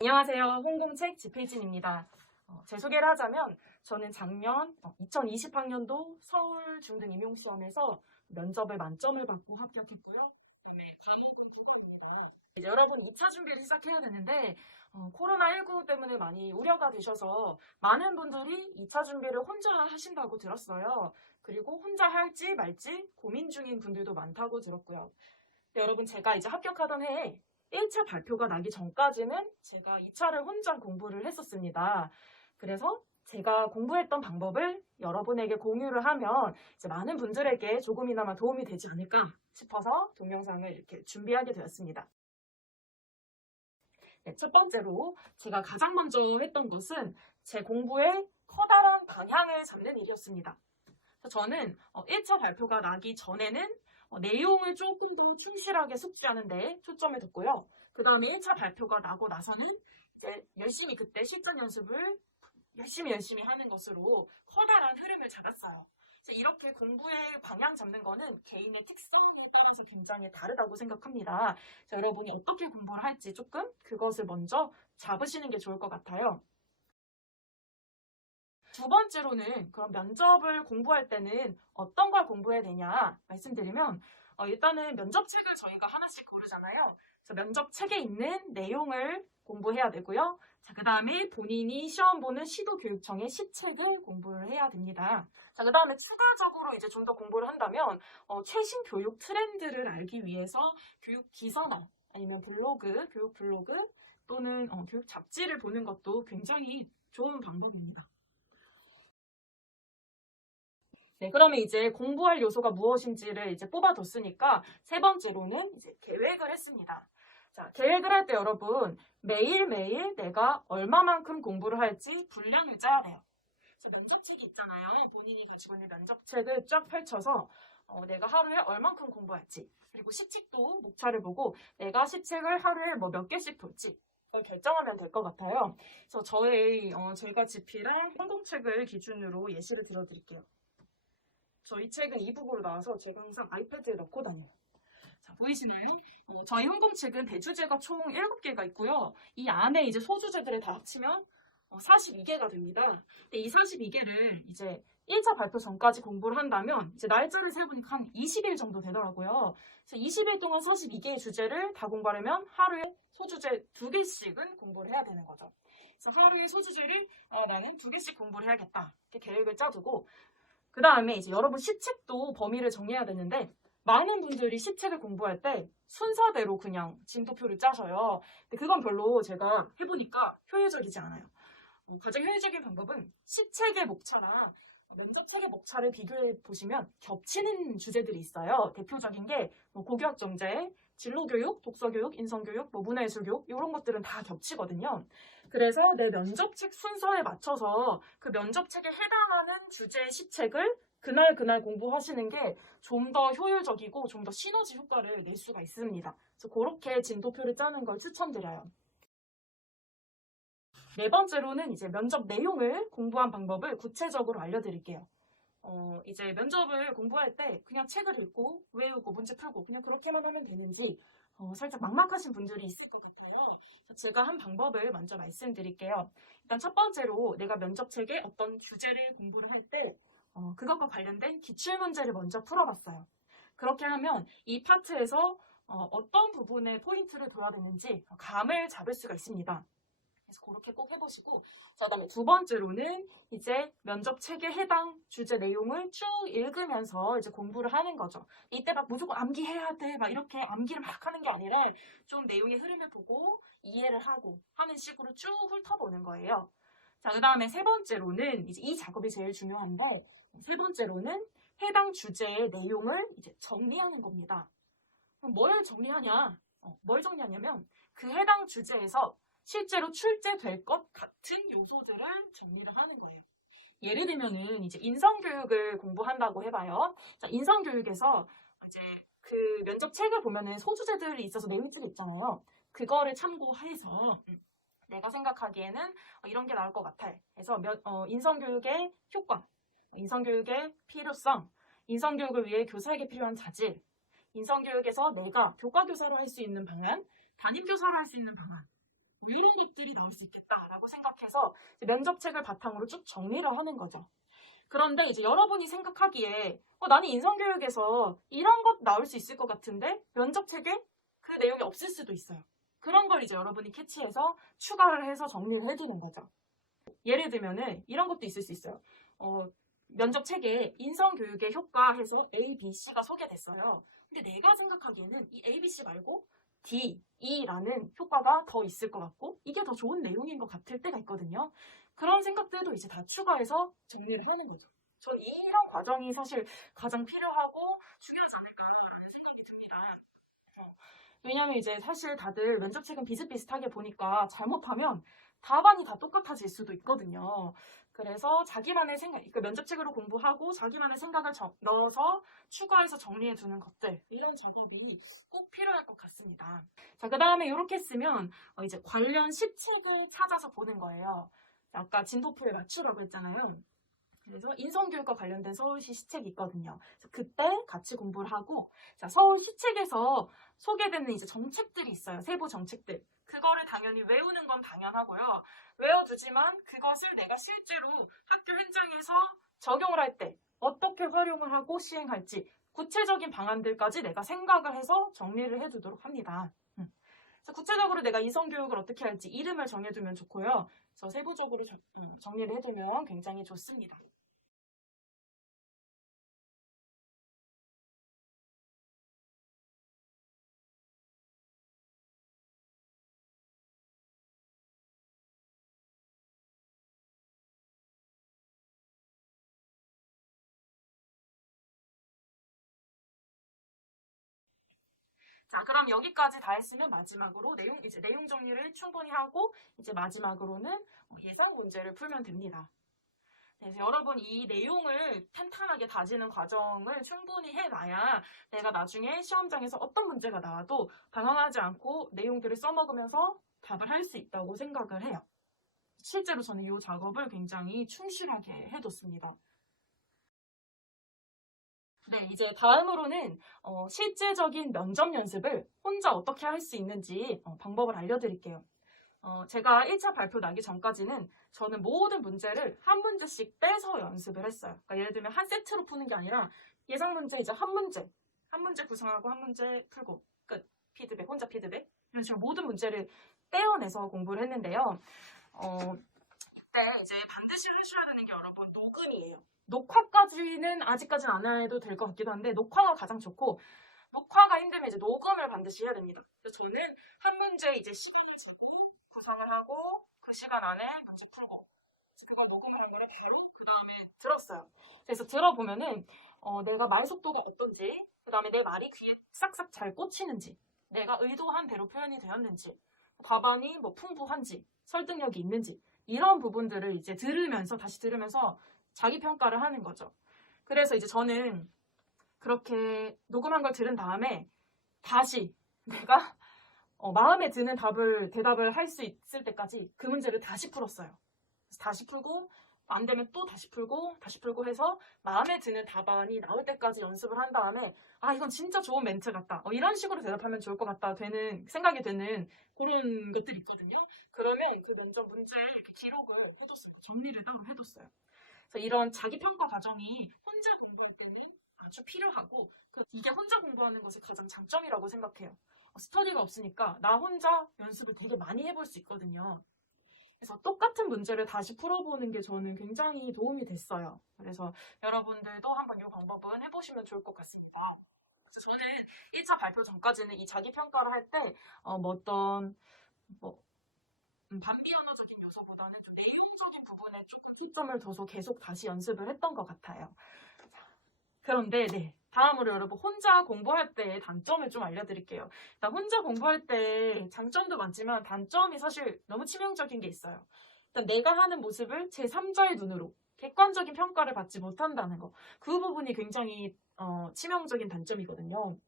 안녕하세요. 홍공책 지필진입니다. 제 소개를 하자면 저는 작년 2020학년도 서울 중등 임용시험에서 면접을 만점을 받고 합격했고요. 그다음에 과목은 중국어입니다. 이제 여러분 2차 준비를 시작해야 되는데 코로나19 때문에 많이 우려가 되셔서 많은 분들이 2차 준비를 혼자 하신다고 들었어요. 그리고 혼자 할지 말지 고민 중인 분들도 많다고 들었고요. 여러분 제가 이제 합격하던 해에 1차 발표가 나기 전까지는 제가 2차를 혼자 공부를 했었습니다. 그래서 제가 공부했던 방법을 여러분에게 공유를 하면 이제 많은 분들에게 조금이나마 도움이 되지 않을까 싶어서 동영상을 이렇게 준비하게 되었습니다. 네, 첫 번째로 제가 가장 먼저 했던 것은 제 공부의 커다란 방향을 잡는 일이었습니다. 저는 1차 발표가 나기 전에는 내용을 조금 더 충실하게 숙지하는 데 초점을 뒀고요. 그 다음에 1차 발표가 나고 나서는 열심히 그때 실전 연습을 열심히 하는 것으로 커다란 흐름을 잡았어요. 그래서 이렇게 공부의 방향 잡는 거는 개인의 특성에 따라서 굉장히 다르다고 생각합니다. 여러분이 어떻게 공부를 할지 조금 그것을 먼저 잡으시는 게 좋을 것 같아요. 두 번째로는 그럼 면접을 공부할 때는 어떤 걸 공부해야 되냐 말씀드리면 일단은 면접책을 저희가 하나씩 고르잖아요. 그래서 면접책에 있는 내용을 공부해야 되고요. 그 다음에 본인이 시험 보는 시도교육청의 시책을 공부를 해야 됩니다. 그 다음에 추가적으로 이제 좀 더 공부를 한다면 최신 교육 트렌드를 알기 위해서 교육 기사나 아니면 블로그, 교육 블로그 또는 교육 잡지를 보는 것도 굉장히 좋은 방법입니다. 네, 그러면 이제 공부할 요소가 무엇인지를 이제 뽑아뒀으니까 세 번째로는 이제 계획을 했습니다. 자, 계획을 할 때 여러분 매일매일 내가 얼마만큼 공부를 할지 분량을 짜야 돼요. 면접책이 있잖아요. 본인이 가지고 있는 면접책을 쫙 펼쳐서 내가 하루에 얼만큼 공부할지 그리고 시책도 목차를 보고 내가 시책을 하루에 뭐 몇 개씩 볼지 그걸 결정하면 될 것 같아요. 그래서 제가 집필한 행동책을 기준으로 예시를 들어드릴게요. 저희 책은 이북으로 나와서 제가 항상 아이패드에 넣고 다녀요. 자, 보이시나요? 저희 항공책은 대주제가 총 7개가 있고요. 이 안에 이제 소주제들을 다 합치면 42개가 됩니다. 근데 이 42개를 이제 1차 발표 전까지 공부를 한다면 이제 날짜를 세보니까 한 20일 정도 되더라고요. 그래서 20일 동안 42개의 주제를 다 공부하려면 하루에 소주제 2개씩은 공부를 해야 되는 거죠. 그래서 하루에 소주제를 나는 2개씩 공부를 해야겠다. 이렇게 계획을 짜두고 그 다음에 이제 여러분 시책도 범위를 정해야 되는데 많은 분들이 시책을 공부할 때 순서대로 그냥 진도표를 짜셔요. 근데 그건 별로 제가 해보니까 효율적이지 않아요. 가장 효율적인 방법은 시책의 목차랑 면접책의 목차를 비교해 보시면 겹치는 주제들이 있어요. 대표적인 게 고교학정제, 진로교육, 독서교육, 인성교육, 문화예술교육 이런 것들은 다 겹치거든요. 그래서 내 면접책 순서에 맞춰서 그 면접책에 해당하는 주제의 시책을 그날 공부하시는 게 좀 더 효율적이고 좀 더 시너지 효과를 낼 수가 있습니다. 그래서 그렇게 진도표를 짜는 걸 추천드려요. 네 번째로는 이제 면접 내용을 공부한 방법을 구체적으로 알려드릴게요. 이제 면접을 공부할 때 그냥 책을 읽고 외우고 문제 풀고 그냥 그렇게만 하면 되는지 살짝 막막하신 분들이 있을 것 같아요. 제가 한 방법을 먼저 말씀드릴게요. 일단 첫 번째로 내가 면접책에 어떤 주제를 공부를 할 때 그것과 관련된 기출문제를 먼저 풀어봤어요. 그렇게 하면 이 파트에서 어떤 부분에 포인트를 둬야 되는지 감을 잡을 수가 있습니다. 그래서 그렇게 꼭 해보시고 그다음에 두 번째로는 이제 면접 책에 해당 주제 내용을 쭉 읽으면서 이제 공부를 하는 거죠. 이때 막 무조건 암기해야 돼 막 이렇게 암기를 막 하는 게 아니라 좀 내용의 흐름을 보고 이해를 하고 하는 식으로 쭉 훑어보는 거예요. 자, 그다음에 세 번째로는 이제 이 작업이 제일 중요한데 세 번째로는 해당 주제의 내용을 이제 정리하는 겁니다. 그럼 뭘 정리하냐? 뭘 정리하냐면 그 해당 주제에서 실제로 출제될 것 같은 요소들을 정리를 하는 거예요. 예를 들면은 이제 인성교육을 공부한다고 해봐요. 자, 인성교육에서 이제 그 면접 책을 보면은 소주제들이 있어서 메모지가 있잖아요. 그거를 참고해서 내가 생각하기에는 이런 게 나올 것 같아. 그래서 인성교육의 효과, 인성교육의 필요성, 인성교육을 위해 교사에게 필요한 자질, 인성교육에서 내가 교과교사로 할 수 있는 방안, 담임교사로 할 수 있는 방안 뭐 이런 것들이 나올 수 있겠다라고 생각해서 면접책을 바탕으로 쭉 정리를 하는 거죠. 그런데 이제 여러분이 생각하기에 나는 인성교육에서 이런 것 나올 수 있을 것 같은데 면접책에 그 내용이 없을 수도 있어요. 그런 걸 이제 여러분이 캐치해서 추가를 해서 정리를 해두는 거죠. 예를 들면은 이런 것도 있을 수 있어요. 면접책에 인성교육의 효과 해서 A, B, C가 소개됐어요. 근데 내가 생각하기에는 이 A, B, C 말고 D, E라는 효과가 더 있을 것 같고 이게 더 좋은 내용인 것 같을 때가 있거든요. 그런 생각들도 이제 다 추가해서 정리를 하는 거죠. 전 이런 과정이 사실 가장 필요하고 중요하지 않을까라는 생각이 듭니다. 왜냐면 이제 사실 다들 면접책은 비슷비슷하게 보니까 잘못하면 답안이 다 똑같아질 수도 있거든요. 그래서 자기만의 생각, 그 면접책으로 공부하고 자기만의 생각을 넣어서 추가해서 정리해 두는 것들, 이런 작업이 꼭 필요할 것 같습니다. 자, 그 다음에 이렇게 쓰면 이제 관련 시책을 찾아서 보는 거예요. 아까 진도표에 맞추라고 했잖아요. 그래서 인성교육과 관련된 서울시 시책이 있거든요. 그때 같이 공부를 하고, 자, 서울시 책에서 소개되는 이제 정책들이 있어요. 세부 정책들. 그거를 당연히 외우는 건 당연하고요. 외워두지만 그것을 내가 실제로 학교 현장에서 적용을 할 때 어떻게 활용을 하고 시행할지 구체적인 방안들까지 내가 생각을 해서 정리를 해두도록 합니다. 구체적으로 내가 인성교육을 어떻게 할지 이름을 정해두면 좋고요. 그래서 세부적으로 정리를 해두면 굉장히 좋습니다. 자, 그럼 여기까지 다 했으면 마지막으로 내용 정리를 충분히 하고 이제 마지막으로는 예상 문제를 풀면 됩니다. 그래서 여러분 이 내용을 탄탄하게 다지는 과정을 충분히 해놔야 내가 나중에 시험장에서 어떤 문제가 나와도 당황하지 않고 내용들을 써먹으면서 답을 할 수 있다고 생각을 해요. 실제로 저는 이 작업을 굉장히 충실하게 해뒀습니다. 네, 이제 다음으로는 실제적인 면접 연습을 혼자 어떻게 할 수 있는지 방법을 알려드릴게요. 제가 1차 발표 나기 전까지는 저는 모든 문제를 한 문제씩 빼서 연습을 했어요. 그러니까 예를 들면 한 세트로 푸는 게 아니라 예상 문제 이제 한 문제 구성하고 한 문제 풀고 끝. 피드백, 혼자 피드백. 이런 식으로 모든 문제를 떼어내서 공부를 했는데요. 이때 이제 반드시 하셔야 되는 게 여러분 녹음이에요. 녹화까지는 아직까지는 안 해도 될 것 같기도 한데 녹화가 가장 좋고 녹화가 힘들면 이제 녹음을 반드시 해야 됩니다. 그래서 저는 한 문제 이제 시간을 잡고 구상을 하고 그 시간 안에 문제 풀고 그걸 녹음을 한 거를 바로 그 다음에 들었어요. 그래서 들어보면은 내가 말 속도가 어떤지 그 다음에 내 말이 귀에 싹싹 잘 꽂히는지 내가 의도한 대로 표현이 되었는지 답안이 뭐 풍부한지 설득력이 있는지 이런 부분들을 이제 다시 들으면서 자기 평가를 하는 거죠. 그래서 이제 저는 그렇게 녹음한 걸 들은 다음에 다시 내가 마음에 드는 대답을 할 수 있을 때까지 그 문제를 다시 풀었어요. 그래서 다시 풀고 안 되면 또 다시 풀고 해서 마음에 드는 답안이 나올 때까지 연습을 한 다음에 이건 진짜 좋은 멘트 같다. 이런 식으로 대답하면 좋을 것 같다 생각이 되는 그런 것들이 있거든요. 그러면 그 먼저 문제에 이렇게 기록을 해뒀어요. 정리를 따로 해뒀어요. 그래서 이런 자기평가 과정이 혼자 공부할 때는 아주 필요하고 이게 혼자 공부하는 것의 가장 장점이라고 생각해요. 스터디가 없으니까 나 혼자 연습을 되게 많이 해볼 수 있거든요. 그래서 똑같은 문제를 다시 풀어보는 게 저는 굉장히 도움이 됐어요. 그래서 여러분들도 한번 이 방법은 해보시면 좋을 것 같습니다. 그래서 저는 1차 발표 전까지는 이 자기평가를 할 때 반비언어적인 요소보다는 좀 내용적인 부분에 조금 초점을 둬서 계속 다시 연습을 했던 것 같아요. 그런데 다음으로 여러분 혼자 공부할 때 단점을 좀 알려드릴게요. 일단 혼자 공부할 때 장점도 많지만 단점이 사실 너무 치명적인 게 있어요. 일단 내가 하는 모습을 제3자의 눈으로 객관적인 평가를 받지 못한다는 거. 그 부분이 굉장히 치명적인 단점이거든요.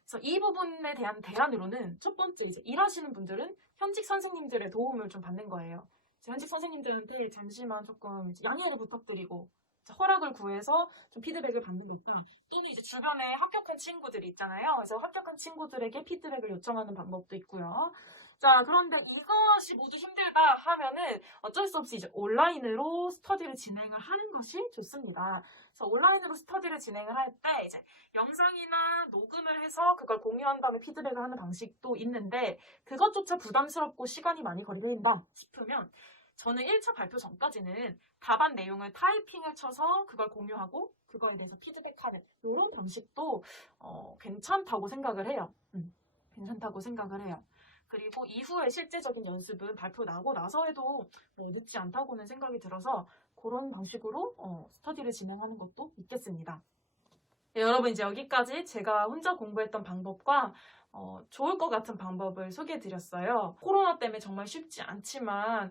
그래서 이 부분에 대한 대안으로는 첫 번째 이제 일하시는 분들은 현직 선생님들의 도움을 좀 받는 거예요. 현직 선생님들한테 잠시만 조금 양해를 부탁드리고 허락을 구해서 좀 피드백을 받는 것과 또는 이제 주변에 합격한 친구들이 있잖아요. 그래서 합격한 친구들에게 피드백을 요청하는 방법도 있고요. 자, 그런데 이것이 모두 힘들다 하면은 어쩔 수 없이 이제 온라인으로 스터디를 진행을 하는 것이 좋습니다. 그래서 온라인으로 스터디를 진행을 할 때 이제 영상이나 녹음을 해서 그걸 공유한 다음에 피드백을 하는 방식도 있는데 그것조차 부담스럽고 시간이 많이 걸린다 싶으면 저는 1차 발표 전까지는 답안 내용을 타이핑을 쳐서 그걸 공유하고 그거에 대해서 피드백하는 이런 방식도 괜찮다고 생각을 해요. 괜찮다고 생각을 해요. 그리고 이후에 실제적인 연습은 발표 나고 나서 해도 뭐 늦지 않다고는 생각이 들어서 그런 방식으로 스터디를 진행하는 것도 있겠습니다. 네, 여러분 이제 여기까지 제가 혼자 공부했던 방법과 좋을 것 같은 방법을 소개해드렸어요. 코로나 때문에 정말 쉽지 않지만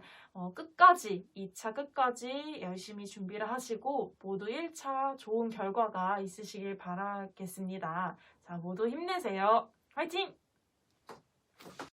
끝까지 2차 끝까지 열심히 준비를 하시고 모두 1차 좋은 결과가 있으시길 바라겠습니다. 자, 모두 힘내세요. 화이팅!